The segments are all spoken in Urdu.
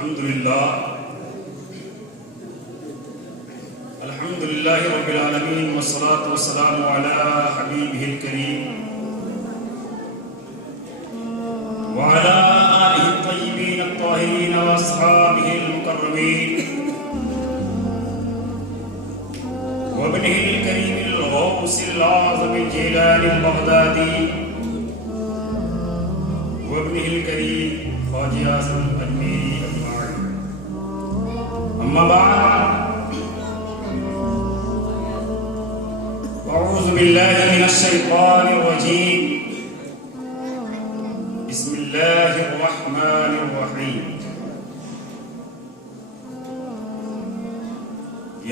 الحمد لله رب العالمين والصلاة والسلام على حبيبه الكريم وعلى آله الطيبين الطاهرين وأصحابه المكرمين وابنه الكريم الغوث الأعظم الجيلاني البغدادي وابنه الكريم خواجہ اعظم اجمیری اجمعین. اما بعد اعوذ باللہ من الشیطان الرجیم بسم اللہ الرحمن الرحیم.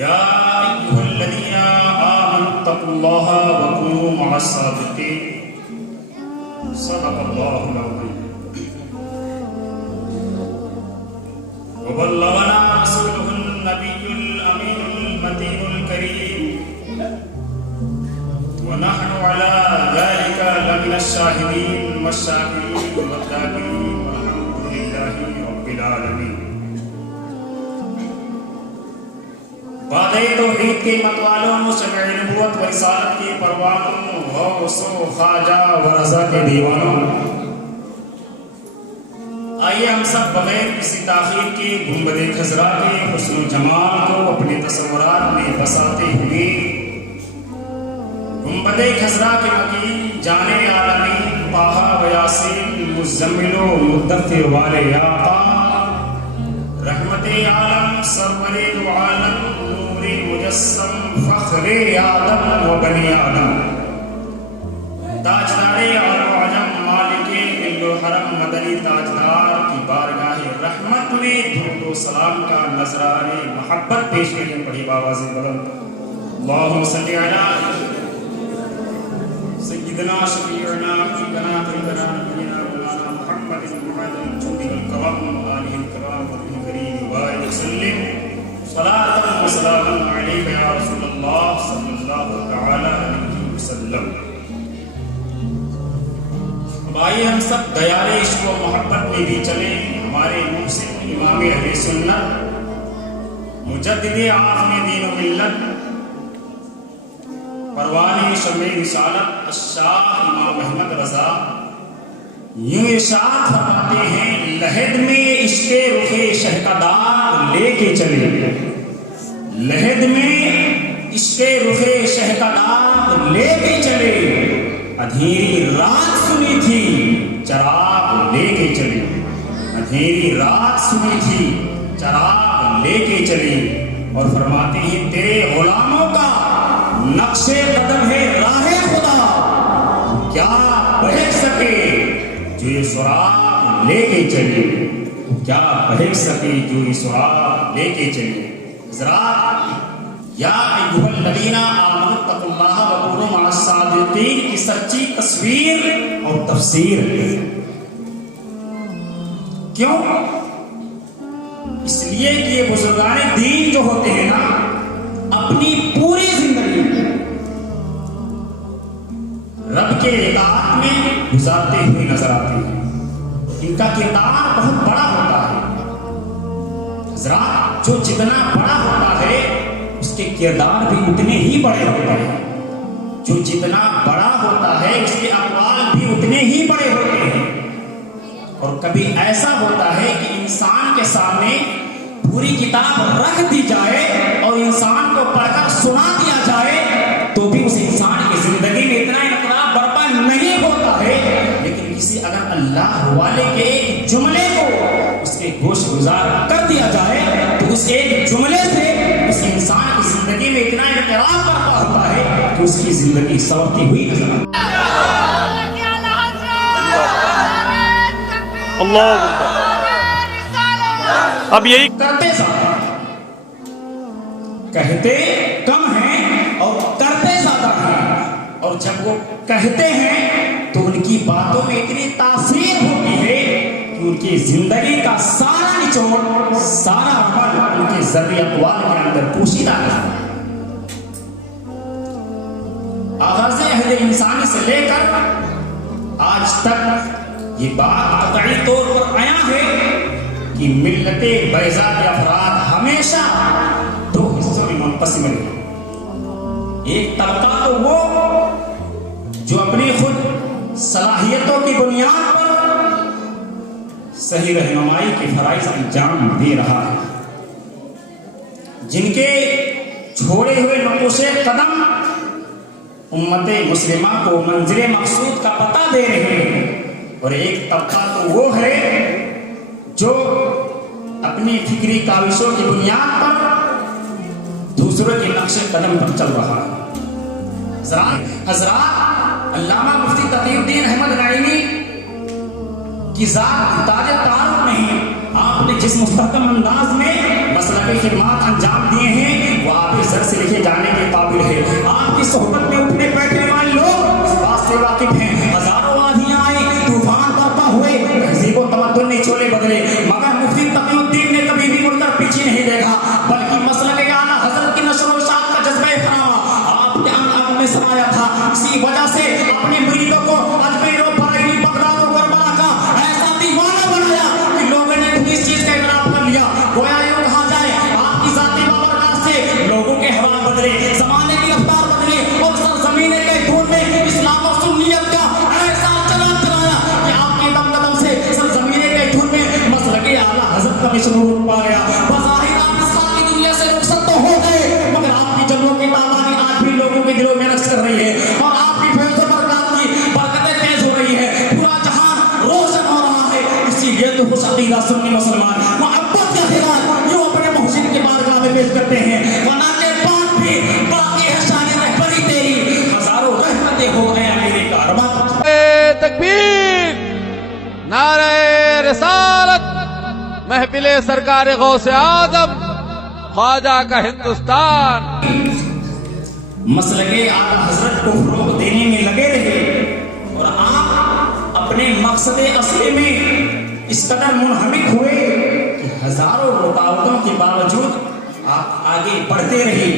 یا ایھا الذین آمنوا اتقوا اللہ وکونوا مع الصادقین. صدق اللہ العظیم. وبلغنا رسوله النبي الأمين المتين الكريم ونحن على ذلك لمن الشاهدين والشاكرين والذاكرين والحمد لله رب العالمين. وعدے توحید کے متوالوں مشمع نبوت و رسالت کے پروانوں غوث و خواجہ و رضا کے دیوانوں، آئیے ہم سب بغیر کسی تاخیر کے گنبد خضرا کے حسن و جمال کو اپنے تصورات میں بساتے ہوئے گنبد خضرا کے مکین جانے عالمین طٰہٰ و یاسین مزمل و مدثر والے آقا رحمت عالم سرور دو عالم نور مجسم فخر آدم و بنی آدم تاجدار عرب و عجم مالک مل و حرم مدنی تاجدار کی بارگاہ رحمت میں درود و سلام کا نذرانہ محبت پیش کریں. پڑھی بآواز بلند اللہم صلی علی سیدنا شفیعنا حبیبنا طیبنا نبینا مولانا محمد المعظم الجود والکرم آلہ الکرام وآلہ الکریم وبارک وسلم صلاۃ و سلام علیک یا رسول اللہ صلی اللہ تعالی علیہ وسلم. آئیے ہم سب دیار عشق و محبت میں بھی چلیں. ہمارے محسن امام اہل سنت مجدد اعظم دین و ملت پروان شمع رسالت الشاہ امام احمد رضا یوں ارشاد فرماتے ہیں: لحد میں عشق رخ شہ کا داغ لے کے چلے. لحد میں عشق رخ شہ کا داغ لے کے چلے. اندھیری رات سنی تھی چراغ لے کے چلی. اندھیری رات سنی تھی چراغ لے کے چلی. اور فرماتے ہیں تیرے غلاموں کا نقش قدم ہے راہ خدا، کیا بہک سکے جو یہ سراغ لے کے چلی. کیا بہک سکے جو یہ سراغ لے کے چلی. حضرات، یا ایھا الذین آمنوا اتقوا اللہ وکونوا مع الصادقین کی سچی تصویر اور تفسیر. کیوں؟ اس لیے کہ یہ بزرگان دین جو ہوتے ہیں نا، اپنی پوری زندگی رب کے اطاعت میں گزارتے ہوئے نظر آتے ہیں. ان کا کردار بہت بڑا ہوتا ہے. حضرات، جو جتنا بڑا ہوتا ہے اس کے کردار بھی اتنے ہی بڑے ہوتے ہیں. جو جتنا بڑا ہوتا ہے اس کے اقوال بھی اتنے ہی بڑے ہوتے ہیں. اور کبھی ایسا ہوتا ہے کہ انسان کے سامنے پوری کتاب رکھ دی جائے اور انسان کو پڑھ کر سنا دیا جائے تو بھی اس انسان کی زندگی میں اتنا انقلاب برپا نہیں ہوتا ہے. لیکن کسی اگر اللہ والے کے ایک جملے کو اس کے گوش گزار کر دیا جائے تو اس ایک جملے سے اس انسان کی زندگی میں اتنا انقلاب برپا ہوتا ہے کہ اس کی زندگی سنورتی ہوئی نظر آتی ہے. اللہ اب یہی کرتے زیادہ کہتے کم ہیں اور کرتے زیادہ ہیں. اور جب وہ کہتے ہیں تو ان کی باتوں میں اتنی تاثیر ہوتی ہے کہ ان کی زندگی کا سارا نچوڑ، سارا عمل ان کے ذری اقوال کے اندر پوشیدہ ہے. آغاز اہل انسانی سے لے کر آج تک یہ بات قطعی طور پر آیا ہے کہ ملت بیضا کے افراد ہمیشہ دو حصوں میں منقسم ہیں. ایک طبقہ تو وہ جو اپنی خود صلاحیتوں کی بنیاد پر صحیح رہنمائی کے فرائض انجام دے رہا ہے، جن کے چھوڑے ہوئے نقوش قدم امت مسلمہ کو منزل مقصود کا پتہ دے رہے ہیں. اور ایک طبقہ تو وہ ہے جو اپنی فکری کاوشوں کی بنیاد پر دوسروں کے نقش قدم پر چل رہا ہے. حضرات علامہ مفتی تقی الدین احمد نعیمی کی ذات تاج تعارف نہیں، آپ نے جس مستحکم انداز میں مسلک خدمات انجام دیے ہیں وہ آپ سر سے لکھے جانے کے قابل ہے. آپ کی صحبت میں اٹھنے بیٹھنے والے لوگ اس بات سے واقف ہیں. ہزاروں وادیاں آئی، طوفان برپا ہوئے، تہذیب و تمدن نے چولے بدلے، مگر مفتی تقی الدین نے کبھی بھی مڑ کر پیچھے نہیں دیکھا، بلکہ مسلک اعلیٰ حضرت کی نشر و اشاعت کا جذبہ فراواں آپ کے انگ میں سمایا تھا. اسی وجہ سے اپنے مریدوں کو اجمیر و بریلی، بغداد و کربلا کا ایسا دیوانہ بنایا کہ لوگوں نے اس چیز کا اقرار کر لیا. گویا یوں کہا جائے آپ کی ذاتی بابرکات سے لوگوں کے حوال بدلے، زمانے کی رفتار بدلی اور سرزمین کے دھون میں اسلام و سنیت کا ایسا چلن چلایا کہ آپ کے دم قدم سے سرزمین کے دھون میں مسلک اعلیٰ حضرت کا مشن روپ پا گیا. بظاہر آپ اس بات کی دنیا سے رخصت تو ہو گئے، مگر آپ کی جنگوں کی تعداد آج بھی لوگوں کے دلوں میں رقص کر رہی ہے اور آپ کی فیض و برکات کی برکتیں تیز ہو رہی ہے. پورا جہان روشن ہو رہا ہے. اسی لیے تو خوش عقیدہ سنی مسلمان محبت کا خیال یوں اپنے محسن کے بارگاہ میں پیش کرتے ہیں. ونا کے بعد بھی باقی ہے شان رہبری تیری، ہزاروں رحمتیں ہو گئے میرے کارواں. تکبیر، نعرہ رسالت، محفل سرکار غوث اعظم خواجہ کا ہندوستان. مسلک اعلیٰ حضرت کو فروغ دینے میں لگے رہے اور آپ اپنے مقصد اصلی میں اس قدر منہمک ہوئے کہ ہزاروں رکاوٹوں کے باوجود آپ آگے بڑھتے رہے.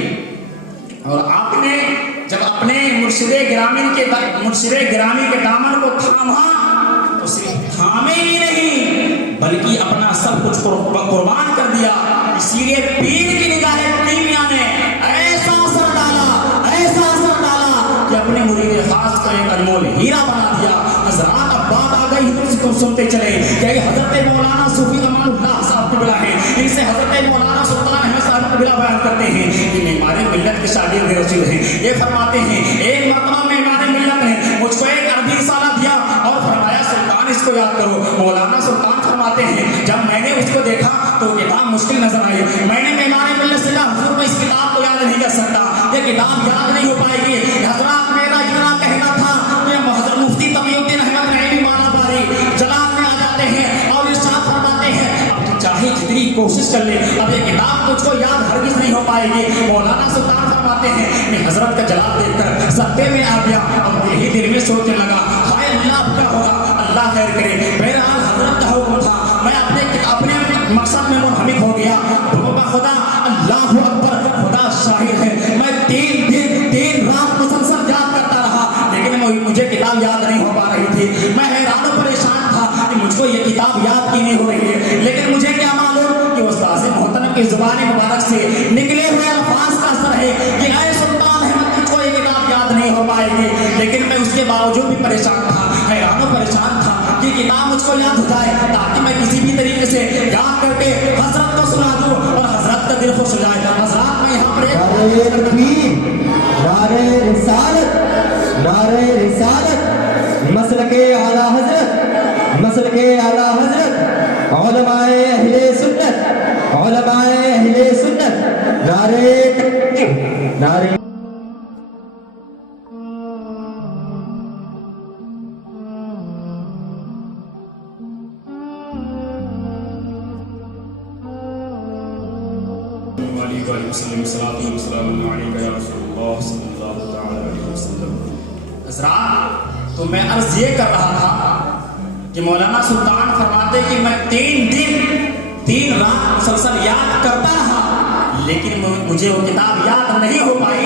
اور آپ نے جب اپنے مرشد گرامی کے دامن کو تھاما تو صرف تھامے ہی نہیں بلکہ اپنا سب کچھ قربان کر دیا. اسی لیے پیر کی نگاہ کیمیا نے ایسا اثر ڈالا کہ اپنے مرید خاص کو ایک انمول ہیرا بنا دیا. حضرات اب بات آ گئی تو سنتے چلے کہ حضرت مولانا صوفی امان اللہ صاحب قبلہ ہیں، ان سے حضرت مولانا سلطان احمد صاحب قبلہ بیان کرتے ہیں کہ ہمارے ملت کے شاگرد رسول ہیں. یہ فرماتے ہیں ایک مرتبہ میں ہمارے ملت نے مجھ کو ایک عربی رسالہ دیا اور فرمایا سلطان اس کو یاد کرو. مولانا سلطان فرماتے ہیں جب میں نے اس کو دیکھا تو کتاب مشکل نظر آئی. میں نے ہمارے ملت سے کہا حضور میں اس کتاب کو یاد نہیں کر سکتا، یہ کتاب یاد نہیں ہو پائے گی. حضرات میرا اتنا کہنا تھا کہ حضرت مفتی تقی الدین احمد نعیمی مانا باری جلال میں آ جاتے ہیں اور ارشاد فرماتے ہیں اب تو چاہے جتنی کوشش کر لے اب یہ کتاب تجھ کو یاد ہرگز نہیں ہو پائے گی. مولانا سلطان فرماتے ہیں میں حضرت کا جلال دیکھ کر صدقے میں آ گیا. اب یہی دل میں سوچنے لگا ہائے اللہ کیا ہوگا، اللہ خیر کرے. بہرحال حضرت کا حکم تھا، میں اپنے مقصد میں منہمک ہو گیا. خدا اللہ اکبر، خدا شاہد ہے میں 3 رات مسلسل یاد کرتا رہا لیکن مجھے کتاب یاد نہیں ہو پا رہی تھی. میں حیران و پریشان تھا کہ مجھ کو یہ کتاب یاد کی نہیں ہو رہی ہے. لیکن مجھے کیا معلوم کہ استاد محترم کی زبان مبارک سے نکلے ہوئے الفاظ کا اثر ہے کہ اے سلطان احمد تجھ کو یہ کتاب یاد نہیں ہو پائے گی. لیکن میں اس کے باوجود بھی پریشان تھا، حیران و پریشان تھا کہ کتاب مجھ کو یاد ہو جائے تاکہ میں کسی بھی طریقے سے یاد کر کے حضرت کو سنا دوں اور حضرت کا دل خوش ہو جائے. حضرات میں یہاں پر نعرہ رسالت، مسلک اعلیٰ حضرت، علماء اہل سنت، نعرہ تکبیر، نعرہ حضرات. تو میں عرض یہ کر رہا تھا کہ مولانا سلطان فرماتے کہ میں 3 رات مسلسل یاد کرتا رہا لیکن مجھے وہ کتاب یاد نہیں ہو پائی.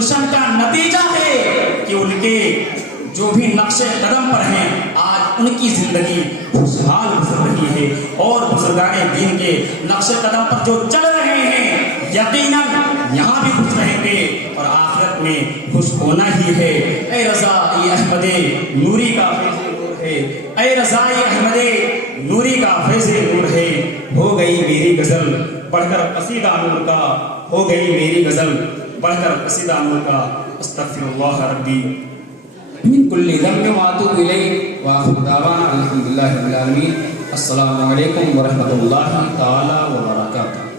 گلشن کا نتیجہ ہے کہ ان کے جو بھی نقش قدم پر ہیں آج ان کی زندگی خوشحال گزر رہی ہے، اور بزرگان دین کے نقش قدم پر جو چل رہے ہیں یقیناً یہاں بھی خوش رہیں گے اور آخرت میں خوش ہونا ہی ہے۔ اے رضائی احمد نوری کا فیض نور ہے، اے رضائی احمد نوری کا فیض نور ہے، ہو گئی میری غزل بڑھ کر قصیدہ نور کا، ہو گئی میری غزل بڑھ کر قصیدہ نور کا۔ استغفر اللہ ربی من کل ذنب واتوب الیہ، وآخر دعوانا الحمدللہ رب العالمین۔ السلام علیکم ورحمۃ اللہ تعالی وبرکاتہ۔